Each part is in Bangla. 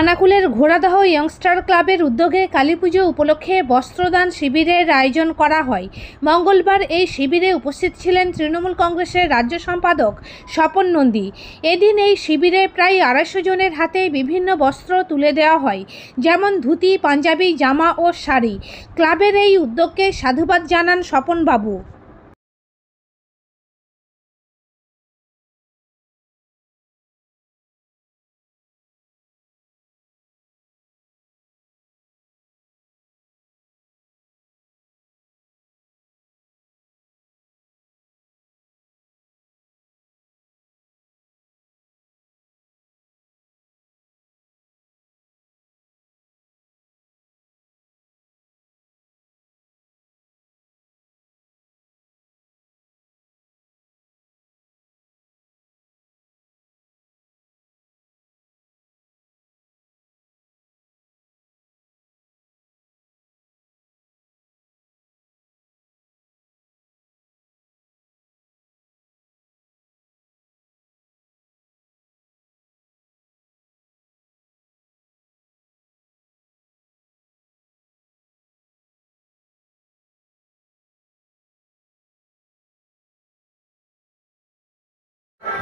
খানাকুলের ঘোড়াদহ ইয়ংস্টার ক্লাবের উদ্যোগে কালীপুজো উপলক্ষে বস্ত্রদান শিবিরের আয়োজন করা হয়। মঙ্গলবার এই শিবিরে উপস্থিত ছিলেন তৃণমূল কংগ্রেসের রাজ্য সম্পাদক স্বপন নন্দী। এদিন এই শিবিরে প্রায় 250 জনের হাতে বিভিন্ন বস্ত্র তুলে দেওয়া হয়, যেমন ধুতি, পাঞ্জাবি, জামা ও শাড়ি। ক্লাবের এই উদ্যোগকে সাধুবাদ জানান স্বপনবাবু।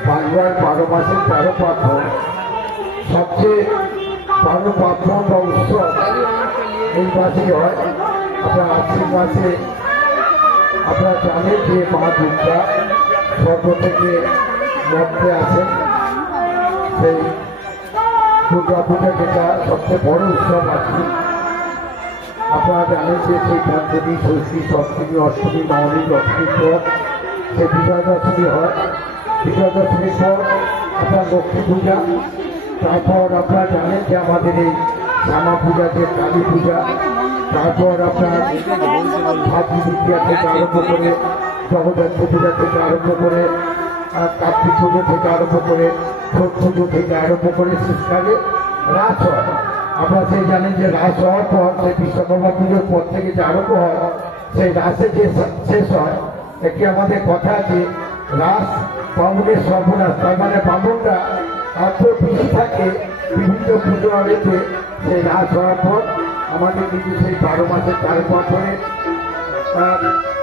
বাংলার 12 মাসের 13 পার্বণ, সবচেয়ে বড় পার্বণ বা উৎসব এই মাসেই হয়। আপনার আশ্বিন মাসে আপনারা জানেন যে মা দুর্গা স্বর্গ থেকে মধ্যে আছেন। সেই দুর্গা পূজা যেটা সবচেয়ে বড় উৎসব আছে। আপনারা জানেন যে সেই পঞ্চমী, ষষ্ঠী, সপ্তমী, অষ্টমী, নবমী, দশমীর পর সে বিজয়া দশমী হয়। বিজয়া দশমীর পর আপনার লক্ষ্মী পূজা, তারপর আপনারা জানেন যে আমাদের এই শ্যামা পূজা, যে কালী পূজা, তারপর আপনার ভাতৃ বিদ্যা থেকে আরম্ভ করে জগদ্ধাত্রী পূজা থেকে আরম্ভ করে কার্তিক পুজো থেকে আরম্ভ করে ছট পুজো থেকে আরম্ভ করে শীতকালে রাস হয়। আপনারা সেই জানেন যে রাস হওয়ার পর সেই বিশ্বকর্মা পুজোর পর থেকে যে আরম্ভ হয়, সেই রাসে যে শেষ হয়, একটি আমাদের কথা আছে, রাস বামুনের সর্বনাশ। তার মানে বামুনরা এত বেশি থাকে বিভিন্ন পুজো আড়েতে, সেই রাস হওয়ার পর আমাদের কিন্তু সেই 12 মাসের 13 পার্বণে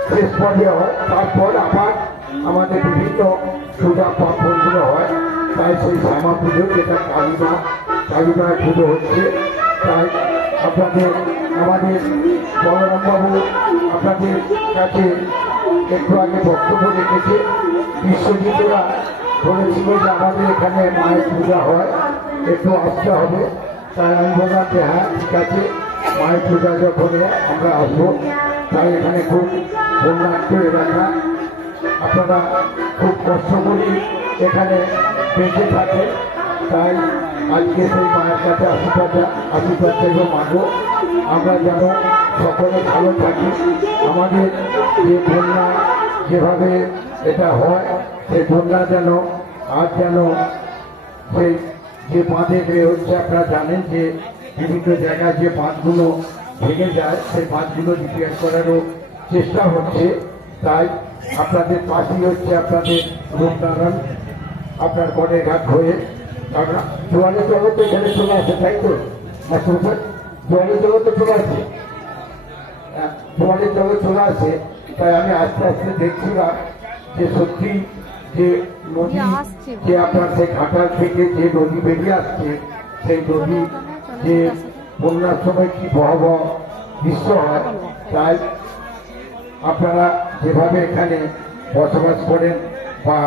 শেষ পর্যায়ে হয়। তারপর আবার আমাদের বিভিন্ন পূজা পার্বণগুলো হয়। তাই সেই শ্যামা পুজো, যেটা কালীমার পুজো হচ্ছে, তাই আপনাদের আমাদের বলরামবাবু আপনাদের কাছে একটু আগে বক্তব্য রেখেছে। বিশ্বজিৎরা বলেছিল যে আমাদের এখানে মায়ের পূজা হয়, একটু আসতে হবে। তাই আমি বললাম যে হ্যাঁ, ঠিক আছে, মায়ের পূজা যখন আমরা আসবো। তাই এখানে খুব বন্যার্থ এলাকা, আপনারা খুব কষ্ট করে এখানে বেঁচে থাকে। তাই আজকে সেই মায়ের কাছে আশীর্বাদ চাইব, মাগো আমরা যেন সকলে ভালো থাকি। আমাদের যে বন্যা যেভাবে এটা হয়, সেই বন্যা যেন আর যেন সেই যে বাঁধে হচ্ছে, আপনারা জানেন যে বিভিন্ন জায়গায় যে বাঁধগুলো ভেঙে যায়, সেই বাঁধগুলো রিপেয়ার করারও চেষ্টা হচ্ছে। তাই আপনাদের পাশেই হচ্ছে আপনাদের রূপনারায়ণ, আপনার গড়ের ঘাট হয়ে জোয়ারের জগতে এখানে চলে আসে, তাই তো জোয়ারের জগতে চলে আসে, জোয়ারের জগৎ চলে আসে। তাই আমি আস্তে আস্তে দেখছিলাম যে সত্যি যে নদী, যে আপনার সেই ঘাটাল থেকে যে নদী বেরিয়ে আসছে, সেই নদী যে বন্যার সময় কি ভয়াবহ দৃশ্য হয়। তাই আপনারা যেভাবে এখানে বসবাস করেন বা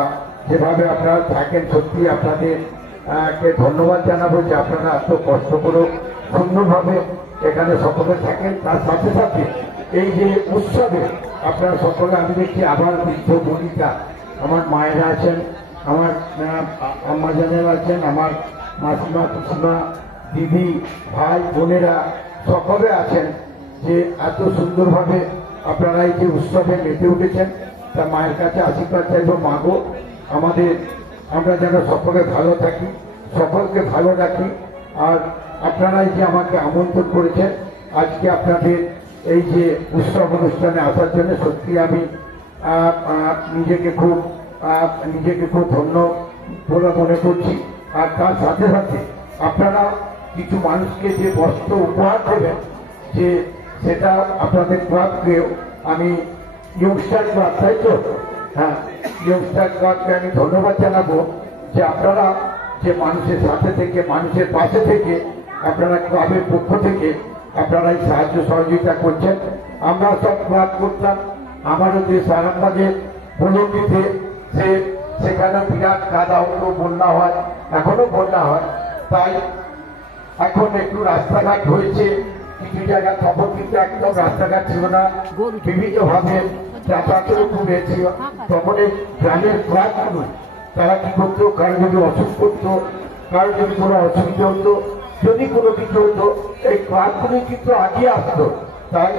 যেভাবে আপনারা থাকেন, সত্যি আপনাদেরকে ধন্যবাদ জানাবো যে আপনারা এত কষ্ট করে সুন্দরভাবে এখানে সকলে থাকেন। তার সাথে সাথে এই যে উৎসবে আপনারা সকলে, আমি দেখছি আবার বৃদ্ধ বনিতা, আমার মায়েরা আছেন, আমার আম্মা জানেরা আছেন, আমার মাসিমা, পিসিমা, দিদি, ভাই, বোনেরা সকলে আছেন, যে এত সুন্দরভাবে আপনারা এই যে উৎসবে মেতে উঠেছেন। তা মায়ের কাছে আশীর্বাদ চাইব, মাগো আমাদের, আমরা যেন সকলে ভালো থাকি, সকলকে ভালো রাখি। আর আপনারাই যে আমাকে আমন্ত্রণ করেছেন আজকে আপনাদের এই যে উৎসব অনুষ্ঠানে আসার জন্য, সত্যি আমি নিজেকে খুব ধন্য বলে মনে করছি। আর তার সাথে সাথে আপনারা কিছু মানুষকে যে বস্ত্র উপহার দেবেন, যে সেটা আপনাদের ক্লাবকে আমি ইয়ংস্টার ক্লাব, তাই তো? হ্যাঁ, ইয়ংস্টার ক্লাবকে আমি ধন্যবাদ জানাবো যে আপনারা যে মানুষের সাথে থেকে, মানুষের পাশে থেকে আপনারা ক্লাবের পক্ষ থেকে আপনারা এই সাহায্য সহযোগিতা করছেন। আমরা সব ক্লাব করতাম, আমারও যে আরামবাগের বলন্দিতে সেখানে বিরাট কাদা হতো, বন্যা হয়, এখনো বন্যা হয়। তাই এখন একটু রাস্তাঘাট হয়েছে, কিছু জায়গা খবর কিন্তু একদম রাস্তাঘাট ছিল না, বিভিন্নভাবে যাতায়াতের উপর হয়েছিল। তখন এই গ্রামের ক্লাবগুলো তারা কি করতো, কারো যদি অসুখ করতো, কারো যদি কোনো অসুবিধা হতো, যদি কোনো কিছু হতো, এই ক্লাবগুলি কিন্তু আগিয়ে আসতো। তাই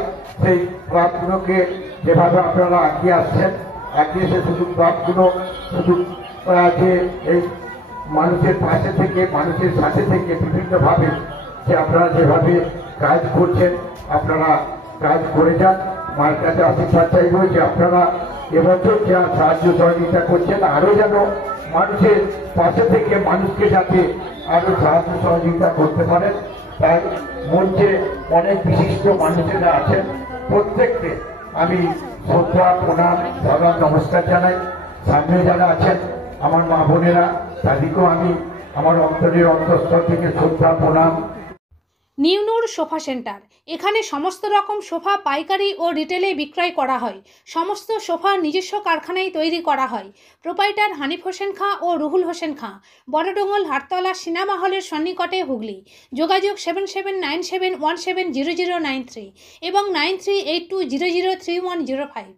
সেই ক্লাবগুলোকে যেভাবে আপনারা আগিয়ে আসছেন, আগিয়ে এসে শুধু ক্লাবগুলো শুধু যে এই মানুষের পাশে থেকে, মানুষের সাথে থেকে বিভিন্নভাবে যে আপনারা যেভাবে কাজ করছেন, আপনারা কাজ করে যান। মার কাছে আশীর্বাদ চাইব যে আপনারা এবছর যা সাহায্য সহযোগিতা করছেন, আরো যেন মানুষের পাশে থেকে মানুষকে যাতে আরো সাহায্য সহযোগিতা করতে পারেন। তাই মঞ্চে অনেক বিশিষ্ট মানুষেরা আছেন, প্রত্যেককে আমি শ্রদ্ধা, প্রণাম, সাদা নমস্কার জানাই। সামনে যারা আছেন আমার মা বোনেরা, তাদেরকেও আমি আমার অন্তরের অন্তঃস্থল থেকে শ্রদ্ধা, প্রণাম। নিউনুর সোফা সেন্টার, এখানে সমস্ত রকম সোফা পাইকারি ও রিটেলে বিক্রয় করা হয়। সমস্ত সোফা নিজস্ব কারখানায় তৈরি করা হয়। প্রোপাইটার হানিফ হোসেন খাঁ ও রুহুল হোসেন খাঁ, বড়ডোঙ্গল, হাটতলা, সিনেমা হলের সন্নিকটে, হুগলি। যোগাযোগ 7797170093 এবং 9382003105।